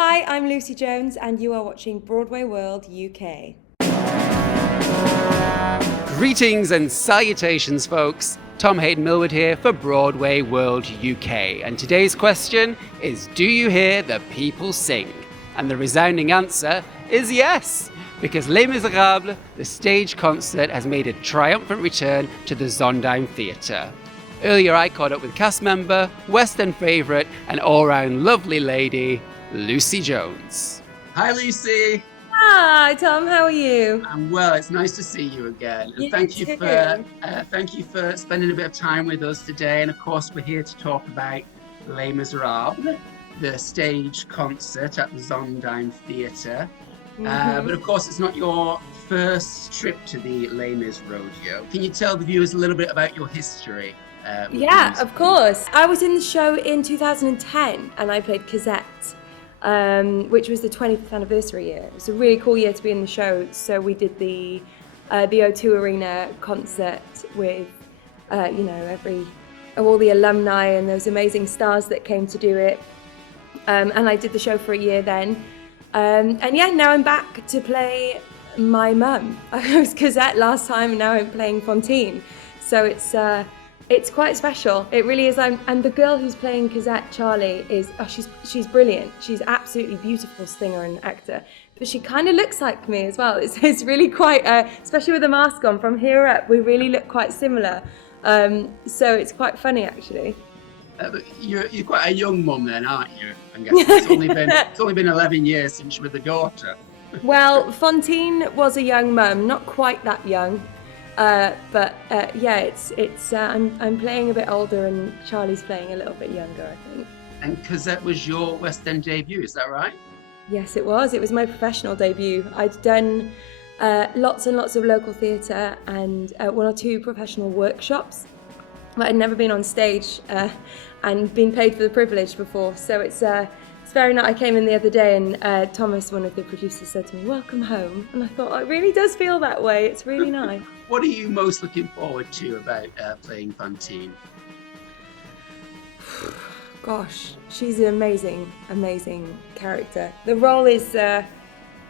Hi, I'm Lucie Jones and you are watching BroadwayWorld UK. Greetings and salutations, folks. Tom Hayden Millward here for BroadwayWorld UK. And today's question is, do you hear the people sing? And the resounding answer is yes, because Les Misérables, the stage concert, has made a triumphant return to the Sondheim Theatre. Earlier I caught up with cast member, West End favourite, and all-round lovely lady, Lucie Jones. Hi, Lucie. Hi, Tom. How are you? I'm well. It's nice to see you again. And thank you for spending a bit of time with us today. And of course, we're here to talk about Les Misérables, the stage concert at the Sondheim Theatre. But of course, it's not your first trip to the Les Mis rodeo. Can you tell the viewers a little bit about your history? Yeah, of course. I was in the show in 2010 and I played Cosette, which was the 25th anniversary year. It was a really cool year to be in the show. So we did the O2 Arena concert with, all the alumni and those amazing stars that came to do it. And I did the show for a year then. Now I'm back to play my mum. I was Cosette last time and now I'm playing Fantine. So it's quite special. It really is. And the girl who's playing Cosette, Charlie, she's brilliant. She's absolutely beautiful singer and actor. But she kind of looks like me as well. It's really quite, especially with the mask on, from here up, we really look quite similar. So it's quite funny, actually. But you're quite a young mum then, aren't you? I'm guessing it's only been 11 years since you were the daughter. Well, Fantine was a young mum, not quite that young. I'm playing a bit older and Charlie's playing a little bit younger, I think. And Cosette was your West End debut, is that right? Yes, it was. It was my professional debut. I'd done lots and lots of local theatre and one or two professional workshops, but I'd never been on stage and been paid for the privilege before. So it's very nice. I came in the other day and Thomas, one of the producers, said to me, "Welcome home." And I thought, it really does feel that way. It's really nice. What are you most looking forward to about playing Fantine? Gosh, she's an amazing, amazing character. The role is,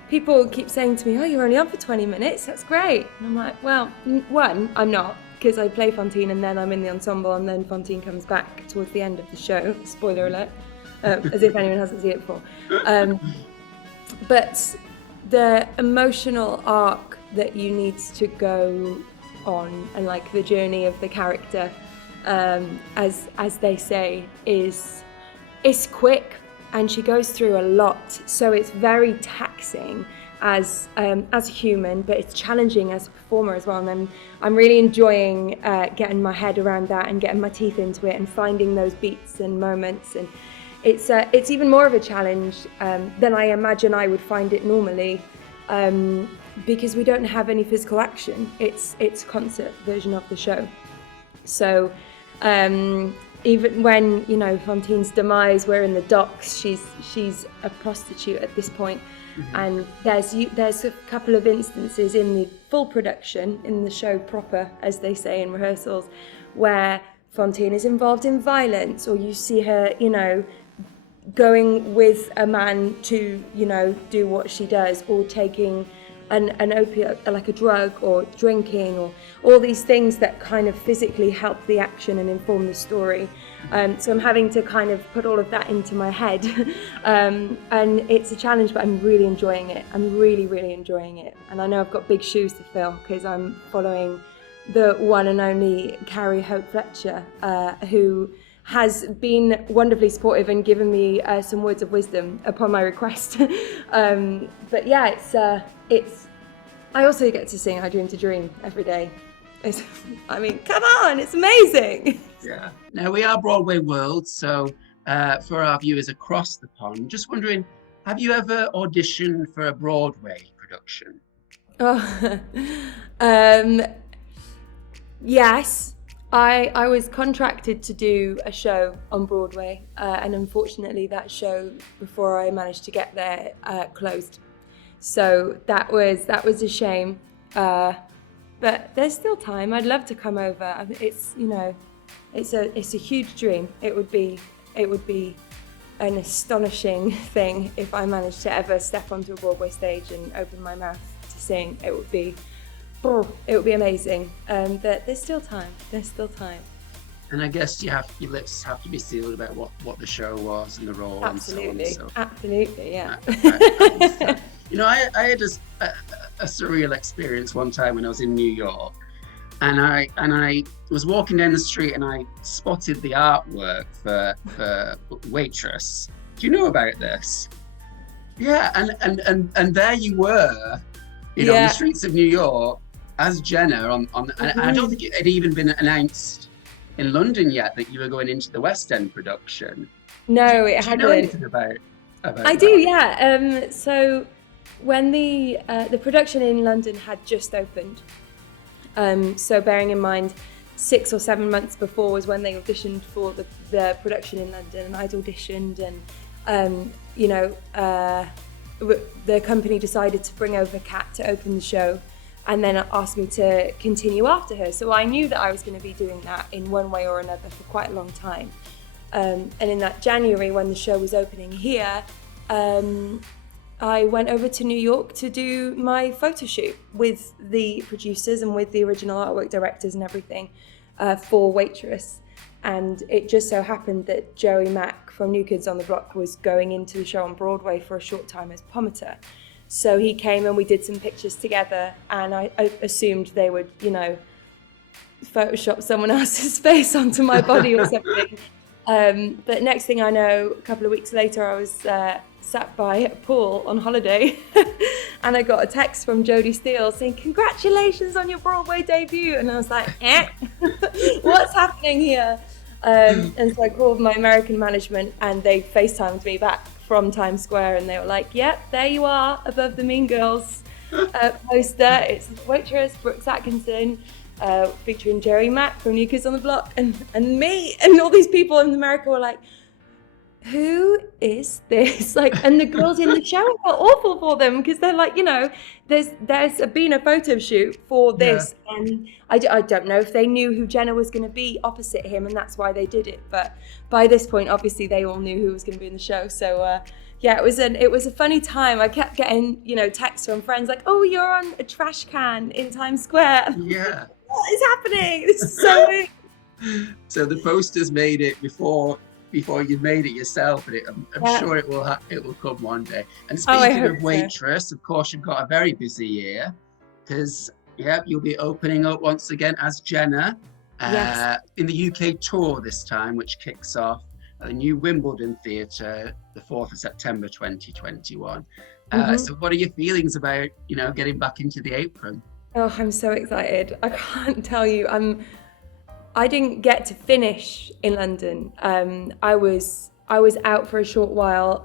people keep saying to me, "Oh, you're only on for 20 minutes, that's great." And I'm like, well, one, I'm not, because I play Fantine and then I'm in the ensemble and then Fantine comes back towards the end of the show. Spoiler alert, as if anyone hasn't seen it before. But the emotional arc that you need to go on and like the journey of the character, as they say, is quick and she goes through a lot. So it's very taxing as a human, but it's challenging as a performer as well. And I'm really enjoying getting my head around that and getting my teeth into it and finding those beats and moments. And it's even more of a challenge than I imagine I would find it normally. Because we don't have any physical action. It's concert version of the show. So even when, Fantine's demise, we're in the docks, she's a prostitute at this point. And there's a couple of instances in the full production, in the show proper, as they say in rehearsals, where Fantine is involved in violence, or you see her, going with a man to, do what she does, or taking an opiate, like a drug, or drinking, or all these things that kind of physically help the action and inform the story. So I'm having to kind of put all of that into my head. And it's a challenge, but I'm really enjoying it. I'm really, really enjoying it. And I know I've got big shoes to fill because I'm following the one and only Carrie Hope Fletcher, who has been wonderfully supportive and given me some words of wisdom upon my request. But yeah, I also get to sing I Dream to Dream every day. Come on, it's amazing. Yeah. Now we are Broadway World, so for our viewers across the pond, just wondering, have you ever auditioned for a Broadway production? Oh, yes. I was contracted to do a show on Broadway, and unfortunately that show, before I managed to get there, closed. So that was a shame. But there's still time. I'd love to come over. It's a huge dream. It would be an astonishing thing if I managed to ever step onto a Broadway stage and open my mouth to sing. It would be amazing. But there's still time. And I guess your lips have to be sealed about what the show was and the role. Absolutely, and so on. Absolutely, yeah. I had a surreal experience one time when I was in New York, and I was walking down the street and I spotted the artwork for Waitress. Do you know about this? Yeah, and there you were, on the streets of New York as Jenna and I don't think it had even been announced in London yet that you were going into the West End production. No, it hadn't. Do you know anything about I that? do, yeah. So when the production in London had just opened, so bearing in mind 6 or 7 months before was when they auditioned for the production in London, and I'd auditioned, and the company decided to bring over Kat to open the show, and then asked me to continue after her. So I knew that I was going to be doing that in one way or another for quite a long time. And in that January, when the show was opening here, I went over to New York to do my photo shoot with the producers and with the original artwork directors and everything for Waitress. And it just so happened that Joey Mack from New Kids on the Block was going into the show on Broadway for a short time as Pomater. So he came and we did some pictures together, and I assumed they would, Photoshop someone else's face onto my body or something. But next thing I know, a couple of weeks later, I was sat by a pool on holiday and I got a text from Jodie Steele saying, "Congratulations on your Broadway debut." And I was like, what's happening here? And so I called my American management and they FaceTimed me back from Times Square, and they were like, "Yep, there you are above the Mean Girls poster. It's Waitress, Brooks Atkinson, featuring Jerry Mack from New Kids on the Block, and me." And all these people in America were like, "Who is this?" And the girls in the show felt awful for them because they're like, there's been a photo shoot for this, and I don't know if they knew who Jenna was going to be opposite him, and that's why they did it. But by this point, obviously, they all knew who was going to be in the show. So it was a funny time. I kept getting texts from friends like, "Oh, you're on a trash can in Times Square." Yeah. What is happening? This is so weird. So the posters made it before you've made it yourself, and I'm sure it will come one day. And speaking of Waitress, of course, you've got a very busy year because you'll be opening up once again as Jenna in the UK tour this time, which kicks off at the new Wimbledon Theatre the 4th of September 2021. So what are your feelings about getting back into the apron? Oh, I'm so excited. I can't tell you. I didn't get to finish in London. I was out for a short while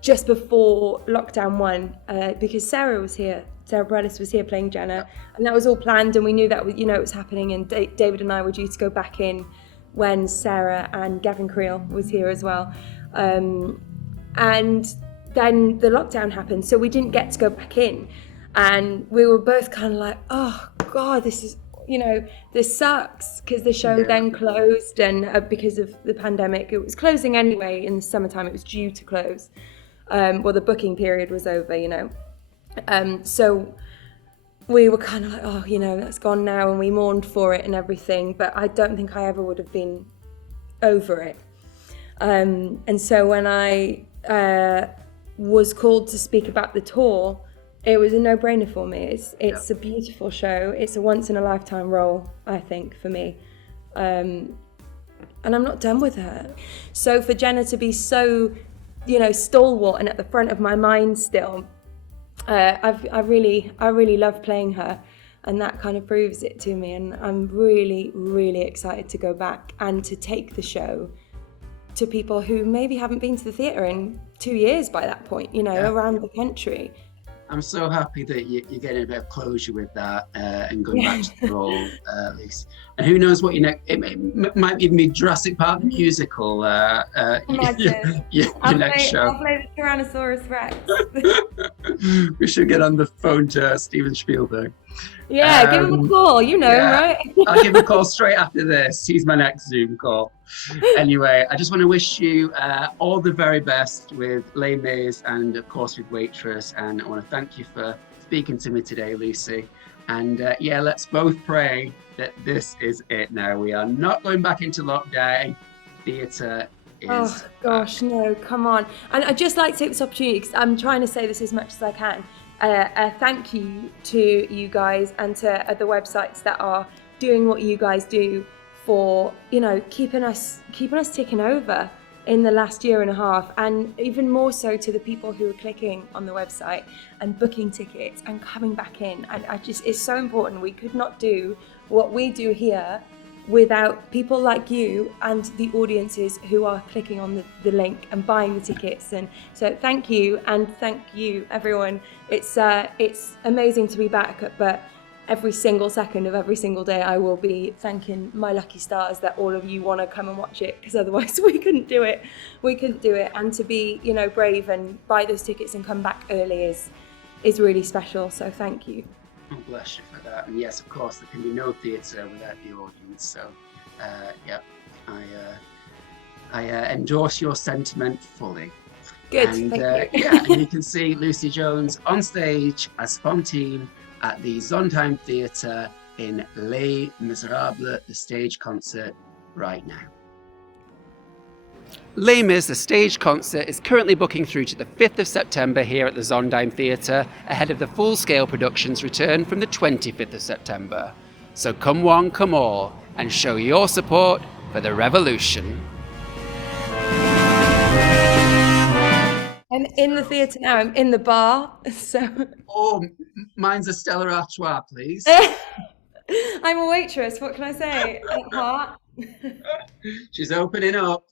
just before lockdown 1 because Sarah was here. Sarah Bareilles was here playing Jenna, and that was all planned, and we knew that it was happening. And David and I were due to go back in when Sarah and Gavin Creel was here as well. And then the lockdown happened, so we didn't get to go back in, and we were both kind of like, "Oh God, this is." This sucks, because the show then closed, and because of the pandemic, it was closing anyway in the summertime. It was due to close. The booking period was over, So we were kind of like, "Oh, that's gone now," and we mourned for it and everything. But I don't think I ever would have been over it. And so when I was called to speak about the tour, it was a no-brainer for me. It's a beautiful show. It's a once-in-a-lifetime role, I think, for me. And I'm not done with her. So for Jenna to be so, stalwart and at the front of my mind still, I really love playing her, and that kind of proves it to me. And I'm really, really excited to go back and to take the show to people who maybe haven't been to the theatre in 2 years by that point, around the country. I'm so happy that you're getting a bit of closure with that and going back to the role, at least. And who knows what your next, it might even be Jurassic Park the musical, your next show. I'll play the Tyrannosaurus Rex. We should get on the phone to Steven Spielberg. Yeah, give him a call. You know him, Yeah, right? I'll give him a call straight after this. He's my next Zoom call. Anyway, I just want to wish you all the very best with Les Mis and, of course, with Waitress. And I want to thank you for speaking to me today, Lucy. And yeah, let's both pray that this is it now. We are not going back into lockdown. Theatre is Oh gosh, back. no, come on. And I'd just like to take this opportunity, because I'm trying to say this as much as I can. Thank you to you guys and to the websites that are doing what you guys do for, you know, keeping us ticking over in the last year and a half, and even more so to the people who are clicking on the website and booking tickets and coming back in. And it's so important. We could not do what we do here without people like you and the audiences who are clicking on the link and buying the tickets. And so thank you, and thank you everyone. It's amazing to be back, but every single second of every single day I will be thanking my lucky stars that all of you want to come and watch it, because otherwise we couldn't do it. And to be, you know, brave and buy those tickets and come back early is really special. So thank you. Oh, bless you for that. And yes, of course, there can be no theatre without the audience. So, yeah, I endorse your sentiment fully. Good, and, thank you. Yeah, and you can see Lucie Jones on stage as Fantine at the Sondheim Theatre in Les Misérables, the stage concert, right now. Les Mis, the stage concert, is currently booking through to the 5th of September here at the Sondheim Theatre, ahead of the full-scale production's return from the 25th of September. So come one, come all, and show your support for the revolution. I'm in the theatre now. I'm in the bar. So Oh, mine's a Stella Artois, please. I'm a waitress. What can I say? At heart. She's opening up.